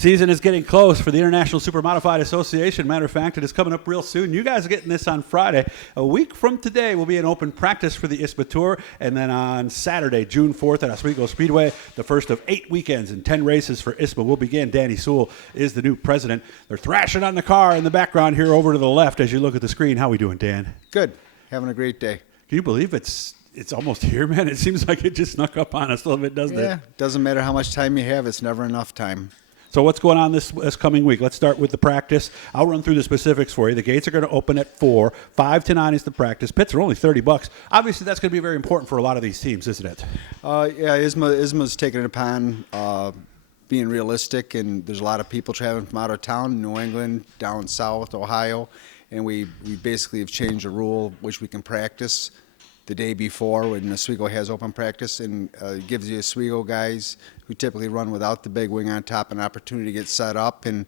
Season is getting close for the International SuperModified Association. Matter of fact, it is coming up real soon. You guys are getting this on Friday. A week from today will be an open practice for the ISMA Tour. And then on Saturday, June 4th at Oswego Speedway, the first of 8 weekends and 10 races for ISMA will begin. Danny Soule is the new president. They're thrashing on the car in the background here over to the left as you look at the screen. How are we doing, Dan? Good. Having a great day. Can you believe it's almost here, man? It seems like it just snuck up on us a little bit, doesn't it? Yeah, doesn't matter how much time you have. It's never enough time. So what's going on this coming week? Let's start with the practice. I'll run through the specifics for you. The gates are going to open at 4. 5 to 9 is the practice. Pits are only $30. Obviously, that's going to be very important for a lot of these teams, isn't it? Yeah, ISMA's taking it upon being realistic, and there's a lot of people traveling from out of town, New England, down south, Ohio, and we basically have changed the rule which we can practice the day before when Oswego has open practice, and gives the Oswego guys who typically run without the big wing on top an opportunity to get set up. And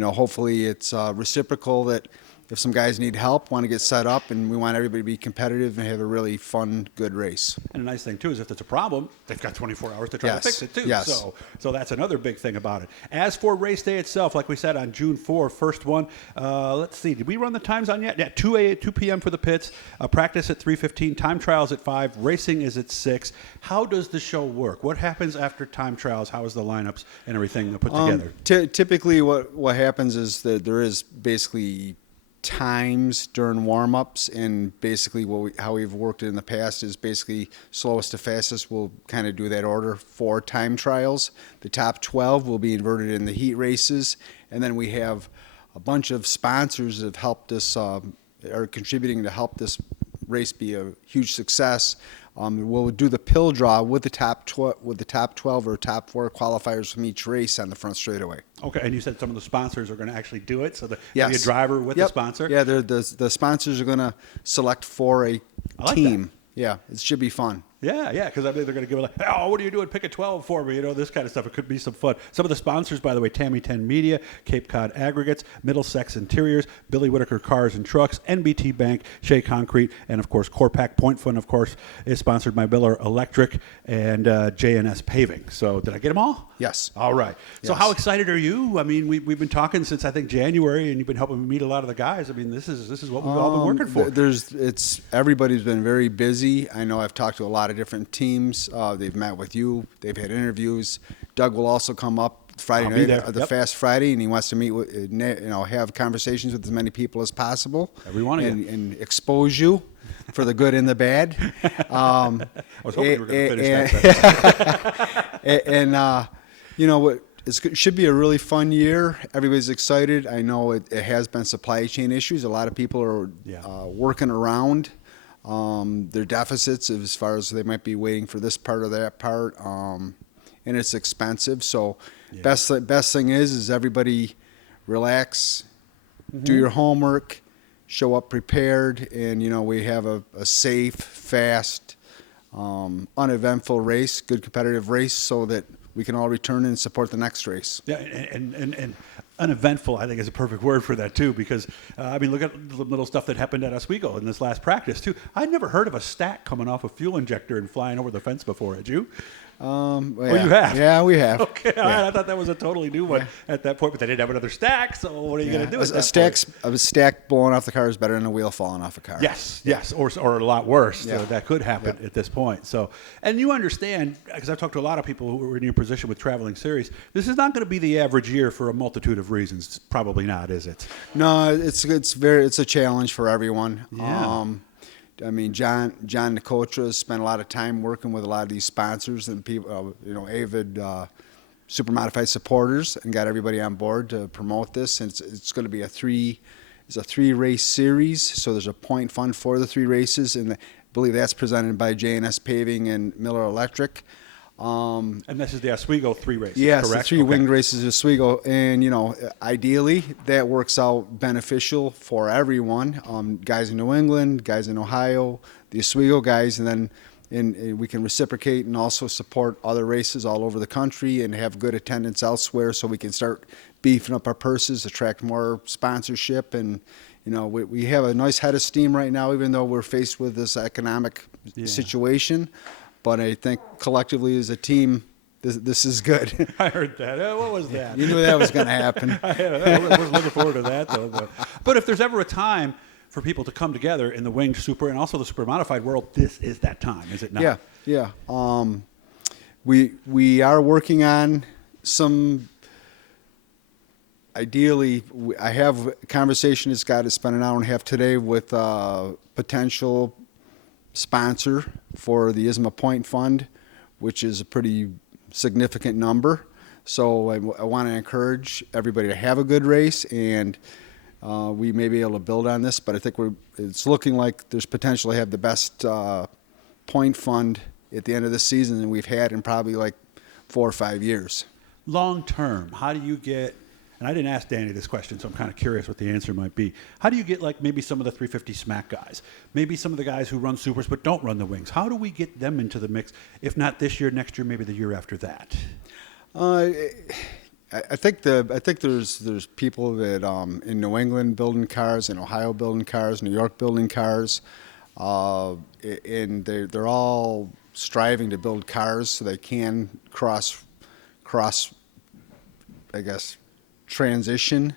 hopefully it's reciprocal, that if some guys need help, want to get set up, and we want everybody to be competitive and have a really fun, good race. And the nice thing, too, is if there's a problem, they've got 24 hours to try to fix it, too. Yes. So that's another big thing about it. As for race day itself, like we said, on June 4, first one, let's see, did we run the times on yet? Yeah, 2 p.m. for the pits, practice at 3:15, time trials at 5, racing is at 6. How does the show work? What happens after time trials? How is the lineups and everything put together? Typically what happens is that there is basically times during warm-ups, and basically how we've worked it in the past is basically slowest to fastest. We'll kind of do that order for time trials. The top 12 will be inverted in the heat races, and then we have a bunch of sponsors that have helped us, are contributing to help this race be a huge success. We'll do the pill draw with the top 12 or top 4 qualifiers from each race on the front straightaway. Okay, and you said some of the sponsors are going to actually do it, so yes. Be a driver with the sponsor? Yeah, the sponsors are going to select for a team. That. Yeah, it should be fun. Yeah, because I mean, they're going to give it like, oh, what are you doing? Pick a 12 for me, this kind of stuff. It could be some fun. Some of the sponsors, by the way, Tammy 10 Media, Cape Cod Aggregates, Middlesex Interiors, Billy Whitaker Cars and Trucks, NBT Bank, Shea Concrete, and, of course, Corpac Point Fund, of course, is sponsored by Miller Electric and J&S Paving. So did I get them all? Yes. All right. So how excited are you? I mean, we've been talking since, I think, January, and you've been helping me meet a lot of the guys. I mean, this is what we've all been working for. Everybody's been very busy. I know I've talked to a lot of different teams. They've met with you. They've had interviews. Doug will also come up Friday night, the Fast Friday, and he wants to meet with, have conversations with as many people as possible. Every one of you. And expose you for the good and the bad. I was hoping you were going to finish that. It should be a really fun year. Everybody's excited. I know it has been supply chain issues. A lot of people are working around their deficits as far as they might be waiting for this part or that part, and it's expensive. So best thing is everybody relax, do your homework, show up prepared, and we have a safe, fast, uneventful race, good competitive race, so that we can all return and support the next race. Yeah, and uneventful, I think, is a perfect word for that, too, because, look at the little stuff that happened at Oswego in this last practice, too. I'd never heard of a stack coming off a fuel injector and flying over the fence before, had you? Oh, you have? Yeah, we have. Okay, all right. I thought that was a totally new one at that point, but they didn't have another stack, so what are you going to do? A stack blowing off the car is better than a wheel falling off a car. Yes, or a lot worse. So that could happen at this point. So, and you understand, because I've talked to a lot of people who are in your position with traveling series, this is not going to be the average year for a multitude of reasons. It's probably not, is it? No, it's a challenge for everyone. Yeah. John Nicotra has spent a lot of time working with a lot of these sponsors and people, avid SuperModified supporters, and got everybody on board to promote this. And it's going to be a 3-race series, so there's a point fund for the 3 races, and I believe that's presented by J&S Paving and Miller Electric. And this is the Oswego 3 races, yes, correct? The 3 winged races of Oswego. And, ideally, that works out beneficial for everyone. Guys in New England, guys in Ohio, the Oswego guys, and then we can reciprocate and also support other races all over the country and have good attendance elsewhere, so we can start beefing up our purses, attract more sponsorship. And, we have a nice head of steam right now, even though we're faced with this economic situation. But I think collectively as a team, this is good. I heard that. What was that? You knew that was going to happen. I was looking forward to that, though. But if there's ever a time for people to come together in the winged super and also the super modified world, this is that time, is it not? Yeah. We are working on some. Ideally, I have a conversation that's got to spend an hour and a half today with a potential sponsor for the ISMA Point Fund, which is a pretty significant number. So I want to encourage everybody to have a good race, and we may be able to build on this, but I think it's looking like there's potential to have the best point fund at the end of the season than we've had in probably like 4 or 5 years. Long term, how do you get, and I didn't ask Danny this question, so I'm kind of curious what the answer might be. How do you get like maybe some of the 350 smack guys, maybe some of the guys who run supers but don't run the wings? How do we get them into the mix, if not this year, next year, maybe the year after that? I think there's people that in New England building cars, in Ohio building cars, New York building cars, and they're all striving to build cars so they can cross, I guess, transition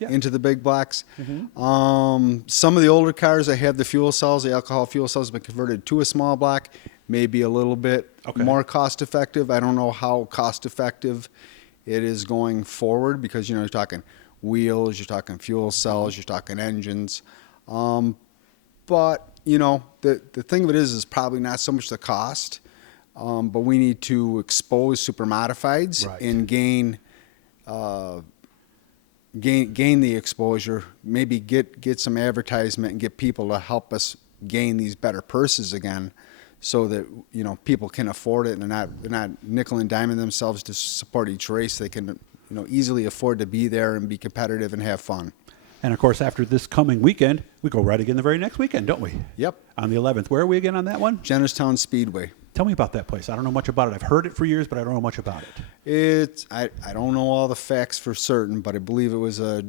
into the big blocks. Some of the older cars that have the fuel cells, the alcohol fuel cells, have been converted to a small block, may be a little bit more cost effective. I don't know how cost effective it is going forward because you're talking wheels, you're talking fuel cells, you're talking engines. But the thing of it is probably not so much the cost, but we need to expose SuperModifieds and gain the exposure, maybe get some advertisement and get people to help us gain these better purses again, so that people can afford it and they're not nickel and diming themselves to support each race. They can easily afford to be there and be competitive and have fun. And of course, after this coming weekend, we go right again the very next weekend, don't we? Yep. On the 11th. Where are we again on that one? Jennerstown Speedway. Tell me about that place. I don't know much about it. I've heard it for years, but I don't know much about it. I don't know all the facts for certain, but I believe it was a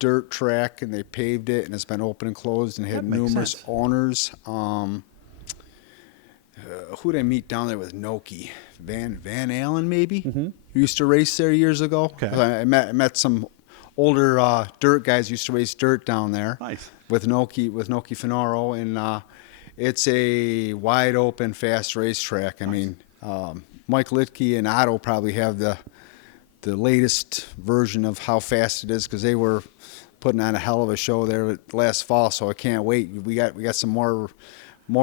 dirt track and they paved it and it's been open and closed and had numerous owners. Who did I meet down there with Noki? Van Allen, maybe? Who used to race there years ago. Okay. I met some older dirt guys who used to race dirt down there. Nice. With Noki Finoro, and it's a wide open, fast racetrack. I mean, Mike Litke and Otto probably have the latest version of how fast it is because they were putting on a hell of a show there last fall. So I can't wait. We got some more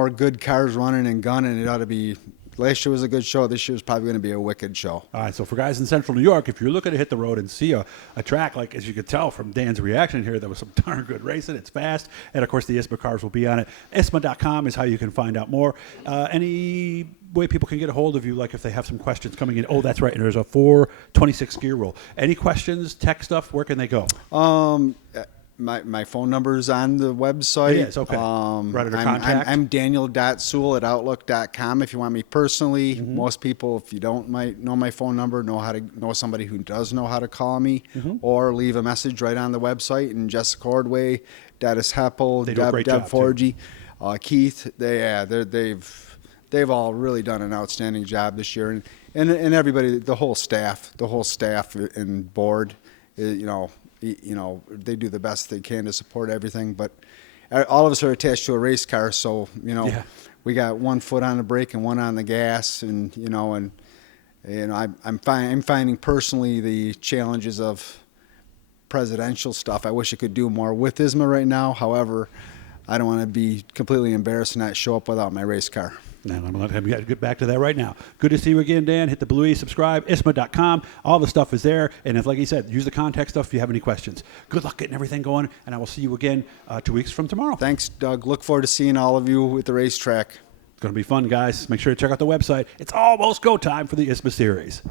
good cars running and gunning. It ought to be. Last year was a good show. This year is probably going to be a wicked show. All right, so for guys in Central New York, if you're looking to hit the road and see a track, like as you could tell from Dan's reaction here, there was some darn good racing. It's fast. And, of course, the ISMA cars will be on it. ISMA.com is how you can find out more. Any way people can get a hold of you, like if they have some questions coming in? Oh, that's right, and there's a 426 gear rule. Any questions, tech stuff, where can they go? My phone number is on the website. It is, okay. Right under contact. I'm daniel.soule@outlook.com if you want me personally. Most people, if you don't might know my phone number, know somebody who does know how to call me, or leave a message right on the website. And Jessica Ordway, Dennis Heppel, Deb Forgy, Keith, they've all really done an outstanding job this year, and everybody, the whole staff and board, they do the best they can to support everything, but all of us are attached to a race car, so we got one foot on the brake and one on the gas, and I'm finding personally the challenges of presidential stuff. I wish I could do more with ISMA right now. However, I don't want to be completely embarrassed and not show up without my race car. And I'm going to get back to that right now. Good to see you again, Dan. Hit the bluey, subscribe, ISMA.com. All the stuff is there. And if, like he said, use the contact stuff if you have any questions. Good luck getting everything going, and I will see you again 2 weeks from tomorrow. Thanks, Doug. Look forward to seeing all of you at the racetrack. It's going to be fun, guys. Make sure to check out the website. It's almost go time for the ISMA Series.